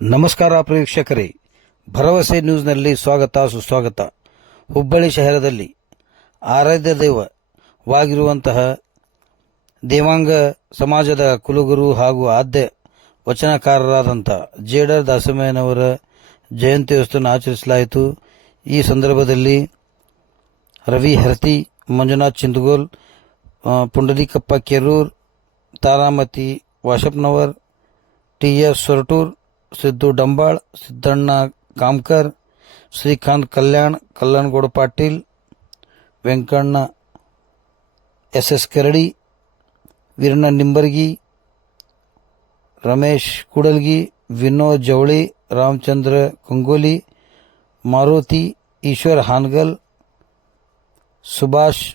ನಮಸ್ಕಾರ ಪ್ರೇಕ್ಷಕರೇ, ಭರವಸೆ ನ್ಯೂಸ್ನಲ್ಲಿ ಸ್ವಾಗತ ಸುಸ್ವಾಗತ. ಹುಬ್ಬಳ್ಳಿ ಶಹರದಲ್ಲಿ ಆರಾಧ್ಯ ದೈವವಾಗಿರುವಂತಹ ದೇವಾಂಗ ಸಮಾಜದ ಕುಲಗುರು ಹಾಗೂ ಆದ್ಯ ವಚನಕಾರರಾದಂಥ ಜೇಡರ್ ದಾಸಮಯ್ಯನವರ ಜಯಂತ್ಯೋತ್ಸವ ಆಚರಿಸಲಾಯಿತು. ಈ ಸಂದರ್ಭದಲ್ಲಿ ರವಿ ಹರ್ತಿ, ಮಂಜುನಾಥ್ ಚಿಂದಗೋಲ್, ಪುಂಡಲೀಕಪ್ಪ ಕೆರೂರ್, ತಾರಾಮತಿ ವಾಶಪ್ನವರ್, ಟಿ.ಎಸ್. ಸೊರಟೂರ್, ಸಿದ್ದು ಡಂಬಾಳ್, ಸಿದ್ದಣ್ಣ ಕಾಮ್ಕರ್, ಶ್ರೀಕಾಂತ್ ಕಲ್ಯಾಣ್, ಕಲ್ಲನಗೌಡ ಪಾಟೀಲ್, ವೆಂಕಣ್ಣ ಎಸ್. ಕರಡಿ, ವೀರಣ್ಣ ನಿಂಬರ್ಗಿ, ರಮೇಶ್ ಕೂಡಲ್ಗಿ, ವಿನೋದ್ ಜವಳಿ, ರಾಮಚಂದ್ರ ಕುಂಗೋಲಿ, ಮಾರುತಿ, ಈಶ್ವರ್ ಹಾನಗಲ್, ಸುಭಾಷ್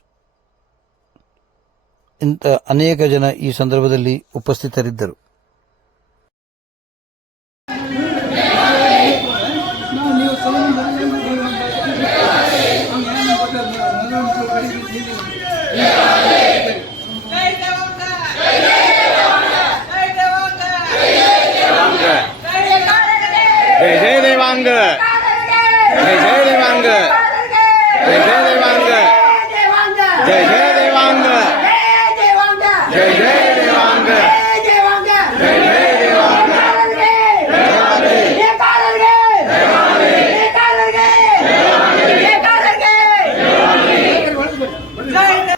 ಇಂಥ ಅನೇಕ ಜನ ಈ ಸಂದರ್ಭದಲ್ಲಿ ಉಪಸ್ಥಿತರಿದ್ದರು.